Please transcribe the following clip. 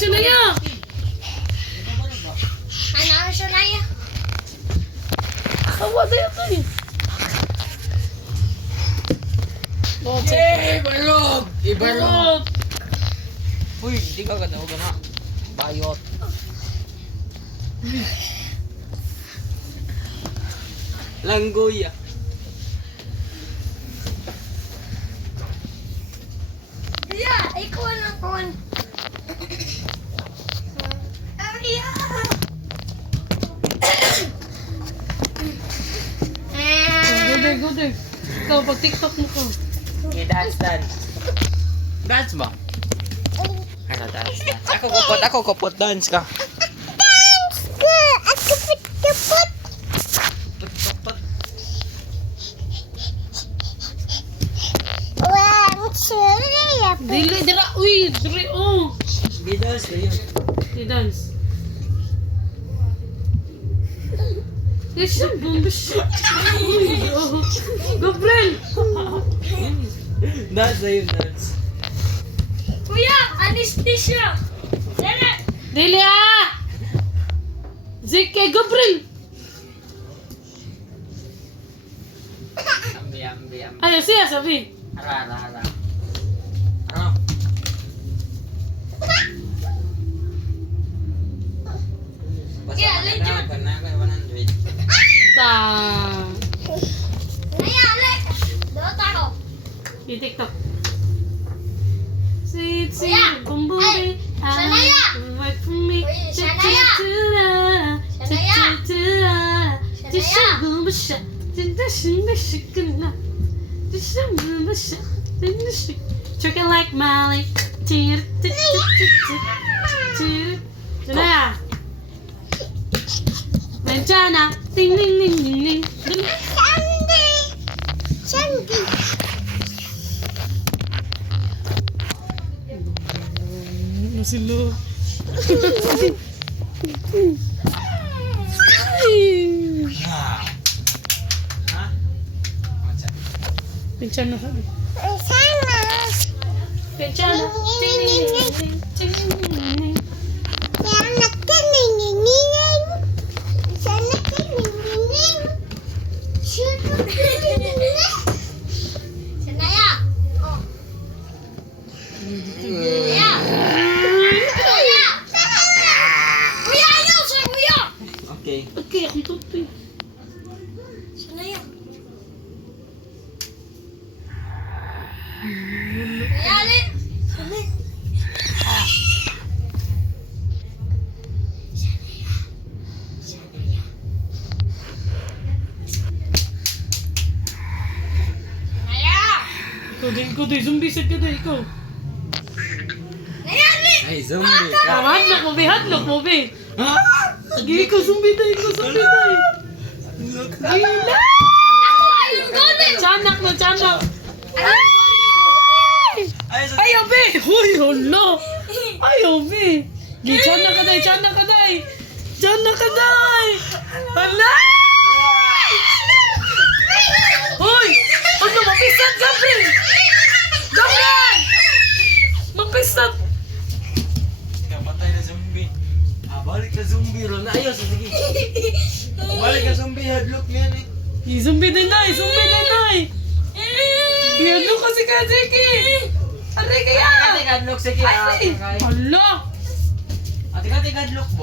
Shania! Ano, Shania? Kawa na ito eh. Ibarog! Ibarot! Uy, di ka ganaw gana. Bayot. Langgoy ah. Kuya, ikaw lang kon. Ariya! Go there. Ikaw, pag TikTok mo ko. Okay, dance. Dance ba? Ano, dance. Ako kupot, dance ka. Put. Dili, dira. Uy, diri, oh. Sige, dance na yun. I-dance. Yes, yung bomba siya. Gabriel! Dance na yun, dance. Kuya, anesthesia! Dala! Dili ah! Zeke, Gabriel! Ambi. Ayaw siya, sabi. Ara. Ano? Kaya, legit. Kanaga 100. Ta. Nayali! Dota ko. I-TikTok. Sweet, Kuya! bumbubi. Shania! Wait for me. Uy, Shania! Shania! Chicken like Molly. Shania! Manjana! Ding ding ding ding ding. Sandy! Ano sila? Ha? Pinchan na sabi. Sana! Pinchan na. Ting ting ting ting ting. Sana ka nanginginig! Sana ka nanginginig! Shoot! Sanaya! Oh. Sanaya! Sanaya! Kuya, ayaw siya, kuya! Okay. Okay, akong tutoy. Sanaya! Kuya, alin! Sanaya! Sanaya! Ikaw din, zombie set ka din, ikaw. Nayali! Ay, zombie ka. Hadlock mo, be. Ha? Sige, ikaw, zombie day. Gila! Ako ay yung golden! Tiyanak na, tiyanak. Ay, Ayaw, be! Uy, hala! Ayaw, be! Tiyanak ka day, tiyanak ka day! Tiyanak ka day! Hala! Uy! Ano, mapisat, Gabriel! Gabriel! Mapisat! Patay na zombie. Balik na zombie. Ron, ayos. Sige. Balik na zombie. Hadlock niyan eh. Zombie din na, zombie din na! Ano kasi ka, Jackie? Aray kaya! Ate, hadlock. Sige. Ay! Hala! Ate, hadlock mo.